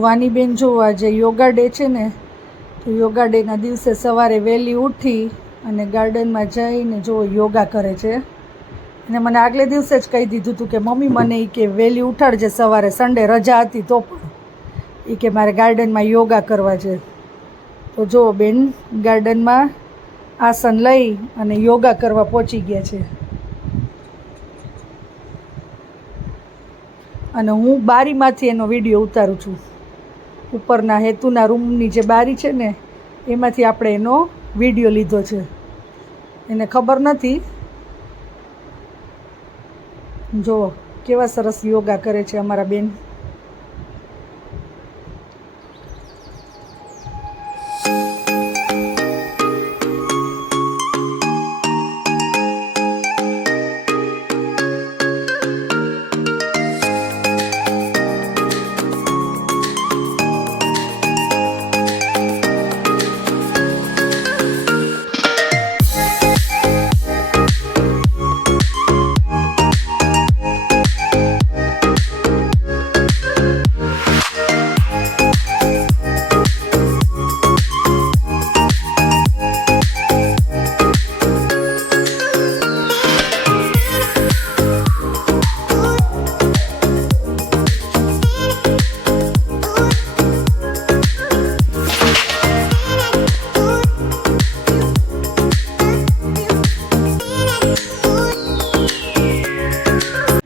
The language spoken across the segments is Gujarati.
તો વાનીબેન જો આજે યોગા ડે છે ને, તો યોગા ડેના દિવસે સવારે વહેલી ઉઠી અને ગાર્ડનમાં જઈને જો યોગા કરે છે. અને મને આગલે દિવસે જ કહી દીધું હતું કે મમ્મી મને કે વહેલી ઉઠાડજે સવારે, સન્ડે રજા હતી તો પણ કે મારે ગાર્ડનમાં યોગા કરવા છે. તો જો બેન ગાર્ડનમાં આસન લઈ અને યોગા કરવા પહોંચી ગયા છે. અને હું બારીમાંથી એનો વિડીયો ઉતારું છું. ઉપરના હેતુના રૂમની જે બારી છે ને એમાંથી આપણે એનો વિડીયો લીધો છે. એને ખબર નથી. જો કેવા સરસ યોગા કરે છે અમારા બેન.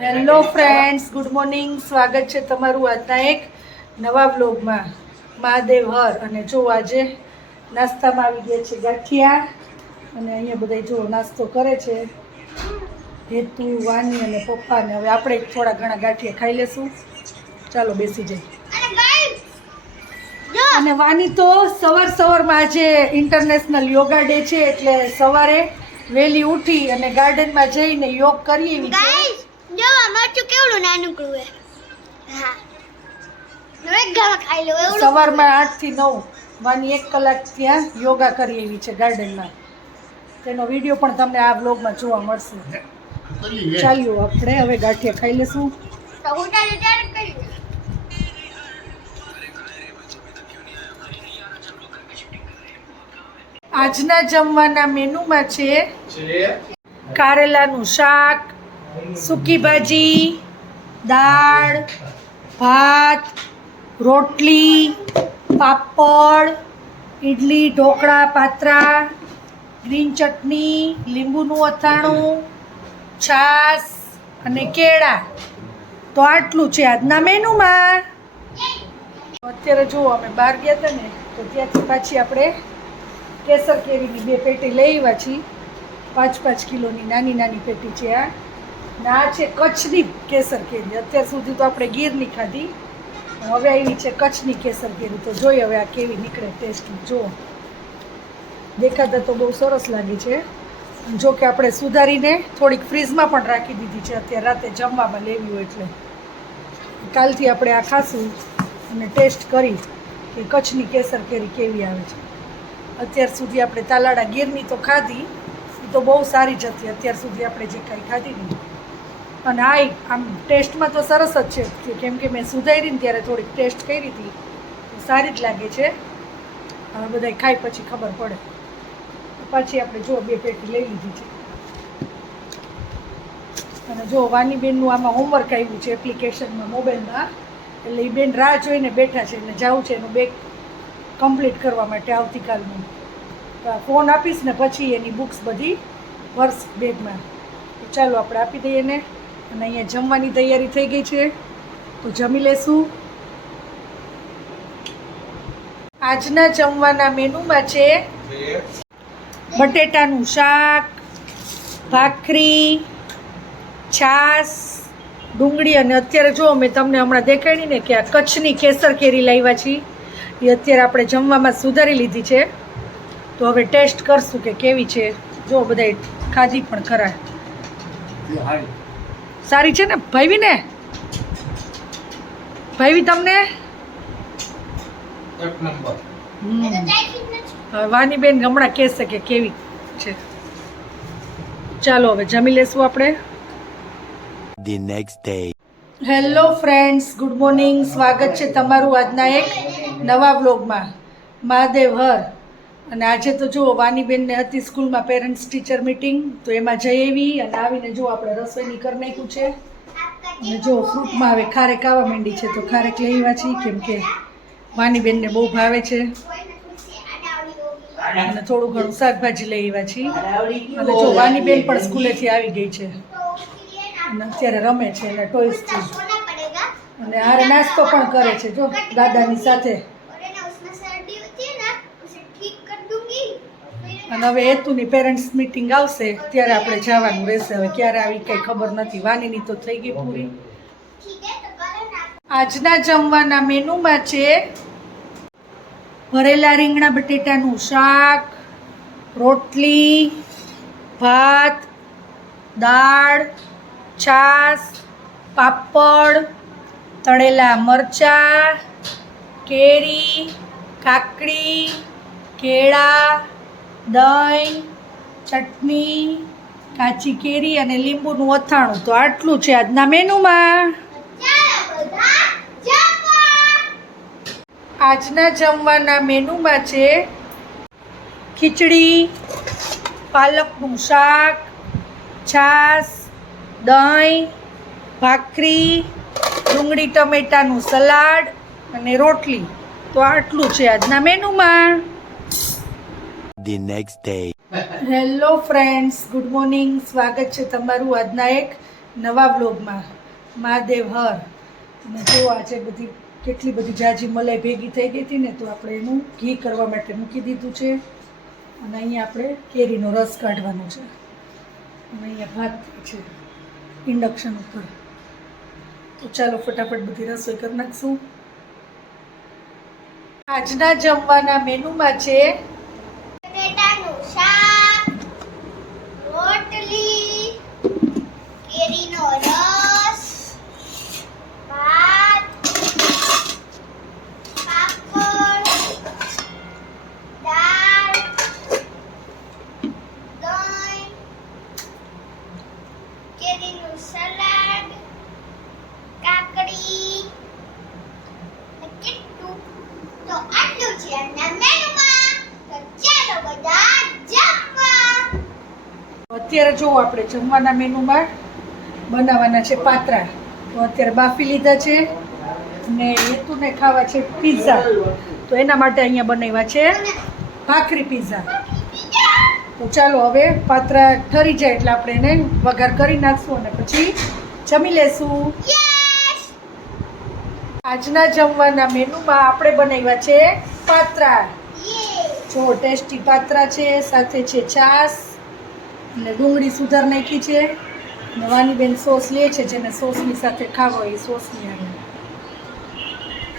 Hello friends, good morning. સ્વાગત છે તમારું આજના એક નવા વ્લોગમાં. મહાદેવ હર. અને જો આજે નાસ્તામાં આવી ગયા છે ગાંઠિયા, અને અહીંયા બધા જો નાસ્તો કરે છે. હેતુ, વાની અને પપ્પાને. હવે આપણે થોડા ઘણા ગાંઠિયા ખાઈ લેશું. ચાલો બેસી જઈએ. અને વાની તો સવારમાં આજે ઇન્ટરનેશનલ યોગા ડે છે, એટલે સવારે વહેલી ઉઠી અને ગાર્ડનમાં જઈને યોગ કરી એવી છે. જો મરચું કેવડું નાનકડું હે. હા એક ગાવા ખાઈ લો. એવું સવારમાં 8 થી 9 વાની 1 કલાક ત્યાં યોગા કરી એવી છે ગાર્ડનમાં. તેનો વિડીયો પણ તમને આ બ્લોગમાં જોવા મળશે. ચાલ્યો આપણે હવે ગાંઠિયા ખાઈ લેશું. તો ઉઠાડે ત્યારે કરી દે. આજના જમવાના મેનુમાં છે કારેલાનું શાક, સૂકી ભાજી, દાળ, ભાત, રોટલી, પાપડ, ઇડલી, ઢોકળા, પાત્રા, ગ્રીન ચટણી, લીંબુનું અથાણું, છાશ અને કેળા. તો આટલું છે આજના મેનુમાં. અત્યારે જુઓ અમે બહાર ગયા હતા ને, તો ત્યાંથી પાછી આપણે કેસર કેરીની 2 પેટી લઈ આવ્યા છીએ. 5-5 કિલોની નાની નાની પેટી છે આ. આ છે કચ્છની કેસર કેરી. અત્યાર સુધી તો આપણે ગીરની ખાધી, હવે આવી છે કચ્છની કેસર કેરી. તો જોઈએ હવે આ કેવી નીકળે ટેસ્ટ. જો દેખાતા તો બહુ સરસ લાગે છે. જો કે આપણે સુધારીને થોડીક ફ્રીઝમાં પણ રાખી દીધી છે, અત્યારે રાતે જમવામાં લેવી હોય એટલે. કાલથી આપણે આ ખાશું અને ટેસ્ટ કરી કે કચ્છની કેસર કેરી કેવી આવે છે. અત્યાર સુધી આપણે તાલાડા ગીરની તો ખાધી, એ તો બહુ સારી જ હતી અત્યાર સુધી આપણે જે કાંઈ ખાધી નહીં. અને આમ ટેસ્ટમાં તો સરસ જ છે, કેમ કે મેં સુધારી ને ત્યારે થોડીક ટેસ્ટ કરી હતી, સારી જ લાગે છે. હવે બધા ખાઈ પછી ખબર પડે. પાછી આપણે જો 2 પેટી લઈ લીધી છે. અને જો વાનીબેનનું આમાં હોમવર્ક આવ્યું છે એપ્લિકેશનમાં, મોબાઈલમાં. એટલે એ બેન રાહ જોઈને બેઠા છે, એટલે જવું છે એનું બેગ કમ્પ્લીટ કરવા માટે આવતીકાલનું. તો આ ફોન આપીશ ને પછી એની બુક્સ બધી ભરશ બેગમાં. તો ચાલો આપણે આપી દઈએ ને. અને અહીંયા જમવાની તૈયારી થઈ ગઈ છે, તો જમી લેશું. આજના જમવાના મેનુમાં છે બટેટાનું શાક, ભાખરી, છાશ, ડુંગળી. અને અત્યારે જો મેં તમને હમણાં દેખાડી ને કે આ કચ્છની કેસર કેરી લાવ્યા છીએ, એ અત્યારે આપણે જમવામાં સુધારી લીધી છે. તો હવે ટેસ્ટ કરશું કે કેવી છે. જો બધાય ખાધી પણ ખરા. સારી છે ને ભાઈવી ને? ભાઈવી તમને? એ તો ચાખી જ નથી. વાનીબેન હમણાં કહેશે કે કેવી છે. ચાલો હવે જમી લેશું આપણે. The next day. Hello friends, good morning. સ્વાગત છે તમારું આજના એક નવા વ્લોગમાં. મહાદેવ હર. અને આજે તો જુઓ, વાનીબેનને હતી સ્કૂલમાં પેરેન્ટ્સ ટીચર મીટિંગ, તો એમાં જઈ આવી અને આવીને જુઓ આપણે રસોઈની કરી નાખ્યું છે. અને જો ફ્રૂટમાં હવે ખારેક આવવા માંડી છે, તો ખારેક લઈ આવ્યા છીએ, કેમ કે વાનીબેનને બહુ ભાવે છે. અને થોડું ઘણું શાકભાજી લઈ આવ્યા છીએ. અને જો વાનીબેન પણ સ્કૂલેથી આવી ગઈ છે અને અત્યારે રમે છે એના ટોયસથી. અને હારે નાસ્તો પણ કરે છે જો દાદાની સાથે. અને હવે હેતુની પેરેન્ટ્સ મીટિંગ આવશે ત્યારે આપણે જવાનું રહેશે. હવે ક્યારે આવી કંઈ ખબર નથી. વાનીની તો થઈ ગઈ પૂરી. આજના જમવાના મેનુમાં છે ભરેલા રીંગણા બટેટાનું શાક, રોટલી, ભાત, દાળ, છાશ, પાપડ, તળેલા મરચાં, કેરી, કાકડી, કેળા, દહીં, ચટણી, કાચી કેરી અને લીંબુનું અથાણું. તો આટલું છે આજના મેનુમાં. આજના જમવાના મેનુમાં છે ખીચડી, પાલકનું શાક, છાશ, દહીં, ભાખરી, ડુંગળી ટમેટાનું સલાડ અને રોટલી. તો આટલું છે આજના મેનુમાં. The next day. Hello friends, good morning. સ્વાગત છે તમારું આજના એક નવા વ્લોગમાં. મહાદેવ હર. અને જો આજે કેટલી બધી જાજી મલાઈ ભેગી થઈ ગઈ હતી ને, તો આપણે એનું ઘી કરવા માટે મૂકી દીધું છે. અને અહીંયા આપણે કેરીનો રસ કાઢવાનો છે. અને અહીંયા ભાત છે ઇન્ડક્શન ઉપર. તો ચાલો ફટાફટ બધી રસોઈ કરી નાખશું. આજના જમવાના મેનુમાં છે બટેટાનું શાક, રોટલી, કેરીનો રસ, ભાત, પાપડ, દાળ, દહીં, કેરીનું સલાડ, કાકડી અને કેટલું. તો આટલું છે આજના મેનુમાં. તો ચાલો બધા જમવા. અત્યારે જો આપણે જમવાના મેનુમાં બનાવવાના છે પાત્રા. તો અત્યારે બાફી લીધા છે અને હેતુને ખાવા છે પિઝા. તો એના માટે અહીંયા બનાવ્યા છે ભાખરી પિઝા. તો ચાલો હવે પાત્રા ઠરી જાય એટલે આપણે એને વઘાર કરી નાખશું અને પછી જમી લેશું. યસ. આજના જમવાના મેનુમાં આપણે બનાવ્યા છે પાત્રા. યે. જો ટેસ્ટી પાત્રા છે, સાથે છે છાશ અને ડુંગળી સુધાર નાખી છે. અને વાનીબેન સોસ લે છે, જેને સોસની સાથે ખાવો હોય એ સોસની આવે.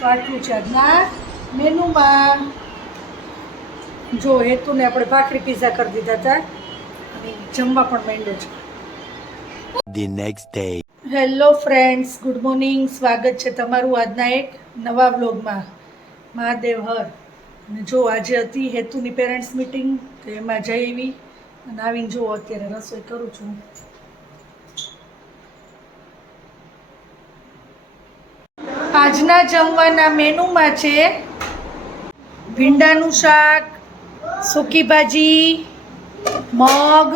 તો આટલું છે આજના મેનુમાં. જો હેતુને આપણે ભાખરી પિઝા કરી દીધા હતા અને જમવા પણ માંડ્યો છે. The next day. Hello friends, good morning. સ્વાગત છે તમારું આજના એક નવા વ્લોગમાં. મહાદેવ હર. અને જો આજે હતી હેતુની પેરેન્ટ્સ મીટિંગ, તો એમાં જઈ આવી અને આવીને જુઓ અત્યારે રસોઈ કરું છું. આજના જમવાના મેનુમાં છે ભીંડાનું શાક, સૂકી ભાજી, મગ,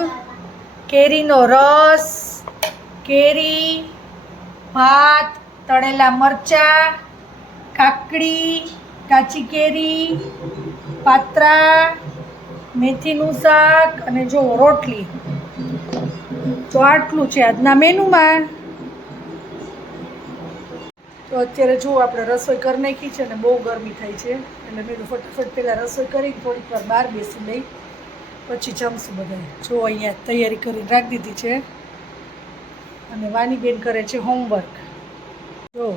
કેરીનો રસ, કેરી, ભાત, તળેલા મરચાં, કાકડી, કાચી કેરી, પાત્રા, મેથીનું શાક અને જો રોટલી. તો આટલું છે આજના મેનુમાં. તો અત્યારે જો આપણે રસોઈ કરી નાખી છે અને બહુ ગરમી થાય છે, એટલે મેં ફટાફટ પહેલાં રસોઈ કરી થોડીક વાર બહાર બેસી લઈ, પછી જમશું બધા. જો અહીંયા તૈયારી કરીને રાખી દીધી છે અને વાનીબેન કરે છે હોમવર્ક. જો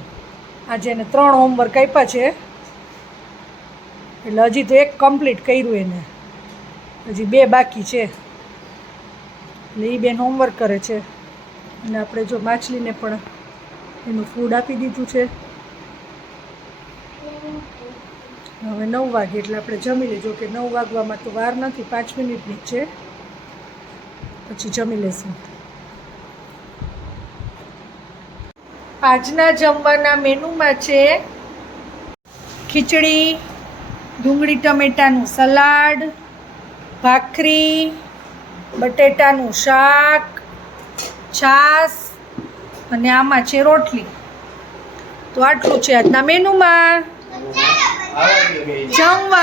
આજે એને 3 હોમવર્ક આપ્યા છે, એટલે હજી તો 1 કમ્પ્લીટ કર્યું એને, હજી 2 બાકી છે. એટલે એ બેન હોમવર્ક કરે છે અને આપણે જો માછલીને પણ એનું ફૂડ આપી દીધું છે. હવે 9 વાગે એટલે આપણે જમી લેજો, કે 9 વાગવામાં તો વાર નથી, 5 મિનિટની જ છે, પછી જમી લેશું. આજના જમવાના મેનુમાં છે ખીચડી, ડુંગળી ટમેટાનું સલાડ, ભાખરી, બટેટાનું શાક, છાશ અને આમાં છે રોટલી. તો આટલું છે આજના મેનુમાં. જમવા